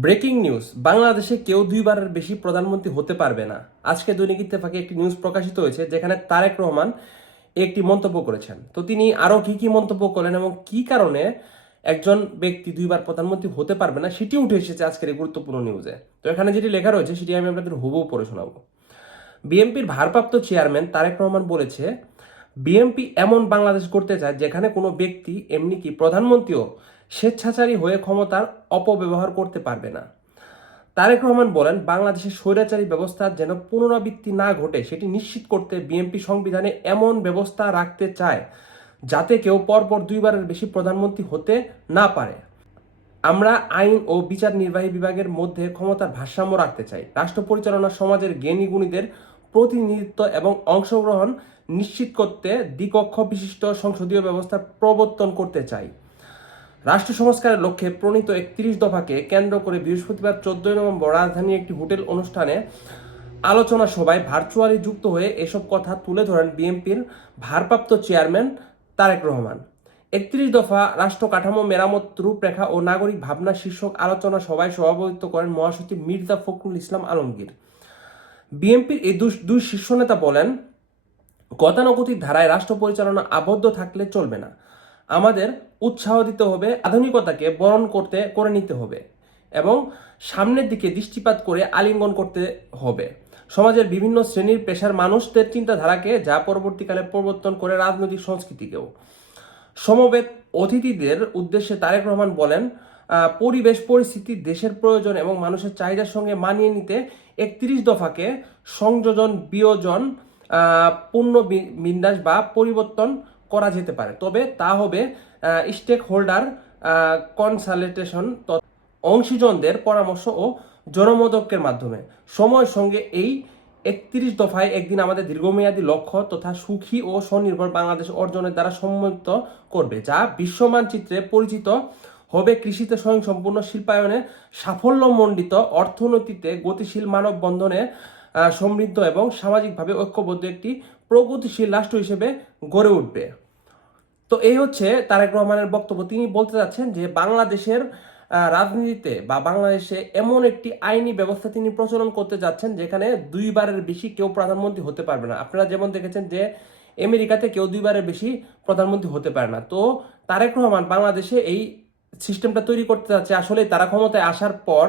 Breaking news, বাংলাদেশে কেউ দুইবারের বেশি প্রধানমন্ত্রী হতে পারবে না। আজকে দৈনিক ইত্তেফাকে একটি নিউজ প্রকাশিত হয়েছে, যেখানে তারেক রহমান একটি মন্তব্য করেছেন। তো তিনি আরও কি কি মন্তব্য করলেন এবং কি কারণে একজন ব্যক্তি দুইবার প্রধানমন্ত্রী হতে পারবে না সেটি উঠে এসেছে আজকের এই গুরুত্বপূর্ণ নিউজে। তো এখানে যেটি লেখা রয়েছে, সেটি আমি আপনাদের হুবহু পড়ে শোনাবো। বিএনপির ভারপ্রাপ্ত চেয়ারম্যান তারেক রহমান বলেছে বিএনপি এমন বাংলাদেশ করতে চায় যেখানে কোনো ব্যক্তি, এমনি কি প্রধানমন্ত্রীও স্বেচ্ছাচারী হয়ে ক্ষমতার অপব্যবহার করতে পারবে না। তারেক রহমান বলেন, বাংলাদেশের স্বৈরাচারী ব্যবস্থার যেন পুনরাবৃত্তি না ঘটে, সেটি নিশ্চিত করতে বিএনপি সংবিধানে এমন ব্যবস্থা রাখতে চায় যাতে কেউ পরপর দুইবারের বেশি প্রধানমন্ত্রী হতে না পারে। আমরা আইন ও বিচার নির্বাহী বিভাগের মধ্যে ক্ষমতার ভারসাম্য রাখতে চাই। রাষ্ট্র পরিচালনা সমাজের জ্ঞানী গুণীদের প্রতিনিধিত্ব এবং অংশগ্রহণ নিশ্চিত করতে দ্বিকক্ষ বিশিষ্ট সংসদীয় ব্যবস্থা প্রবর্তন করতে চাই। রাষ্ট্র সংস্কারের লক্ষ্যে প্রণীত একত্রিশ দফাকে কেন্দ্র করে বৃহস্পতিবার চোদ্দই নভেম্বর রাজধানীর একটি হোটেল অনুষ্ঠানে আলোচনা সভায় ভার্চুয়ালি যুক্ত হয়ে এসব কথা তুলে ধরেন বিএনপির ভারপ্রাপ্ত চেয়ারম্যান তারেক রহমান। একত্রিশ দফা রাষ্ট্র কাঠামো মেরামত রূপরেখা ও নাগরিক ভাবনা শীর্ষক আলোচনা সভায় সভাপতিত্ব করেন মহাসচিব মির্জা ফখরুল ইসলাম আলমগীর। বিএনপির এই দুই শীর্ষ নেতা বলেন, গতানুগতিক ধারায় রাষ্ট্র পরিচালনা আবদ্ধ থাকলে চলবে না। আমাদের উৎসাহ দিতে হবে, আধুনিকতাকে বরণ করতে, করে নিতে হবে এবং সামনের দিকে দৃষ্টিপাত করে আলিঙ্গন করতে হবে। সমাজের বিভিন্ন শ্রেণির পেশার মানুষদের চিন্তাধারাকে যা পরবর্তীকালে প্রবর্তন করে রাজনৈতিক সংস্কৃতিকেও। সমবেত অতিথিদের উদ্দেশ্যে তারেক রহমান বলেন পরিবেশ, পরিস্থিতি, দেশের প্রয়োজন এবং মানুষের চাহিদার সঙ্গে মানিয়ে নিতে একত্রিশ দফাকে সংযোজন, বিয়োজন পূর্ণ বিন্যাস বা পরিবর্তন করা যেতে পারে। তবে তা হবে স্টেক হোল্ডার কনসালটেশন অংশীজনদের পরামর্শ ও জনমতকের মাধ্যমে। সময়ের সঙ্গে এই একত্রিশ দফায় একদিন আমাদের দীর্ঘমেয়াদী লক্ষ্য তথা সুখী ও স্বনির্ভর বাংলাদেশ অর্জনের দ্বারা সম্মিলিত করবে, যা বিশ্ব মানচিত্রে পরিচিত হবে কৃষিতে স্বয়ংসম্পূর্ণ শিল্পায়নে সাফল্যমণ্ডিত অর্থনীতিতে গতিশীল মানব বন্ধনে সমৃদ্ধ এবং সামাজিকভাবে ঐক্যবদ্ধ একটি প্রগতিশীল রাষ্ট্র হিসেবে গড়ে উঠবে। তো এই হচ্ছে তারেক রহমানের বক্তব্য। তিনি বলতে চাচ্ছেন যে বাংলাদেশের রাজনীতিতে বা বাংলাদেশে এমন একটি আইনি ব্যবস্থা তিনি প্রচলন করতে যাচ্ছেন যেখানে দুইবারের বেশি কেউ প্রধানমন্ত্রী হতে পারবে না। আপনারা যেমন দেখেছেন যে আমেরিকাতে কেউ দুইবারের বেশি প্রধানমন্ত্রী হতে পারে না। তো তারেক রহমান বাংলাদেশে এই সিস্টেমটা তৈরি করতে যাচ্ছে আসলে তারা ক্ষমতায় আসার পর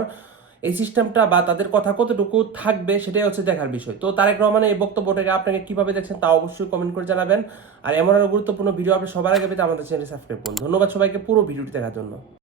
এই সিস্টেমটা বা তাদের কথা কতটুকু থাকবে সেটাই হচ্ছে দেখার বিষয়। তো তারেক রহমানের এই বক্তব্যটাকে আপনাকে কীভাবে দেখছেন তা অবশ্যই কমেন্ট করে জানাবেন। আর এমন আরও গুরুত্বপূর্ণ ভিডিও আপনি সবার আগে পেতে আমাদের চ্যানেল সাবস্ক্রাইব করুন। ধন্যবাদ সবাইকে পুরো ভিডিওটি দেখার জন্য।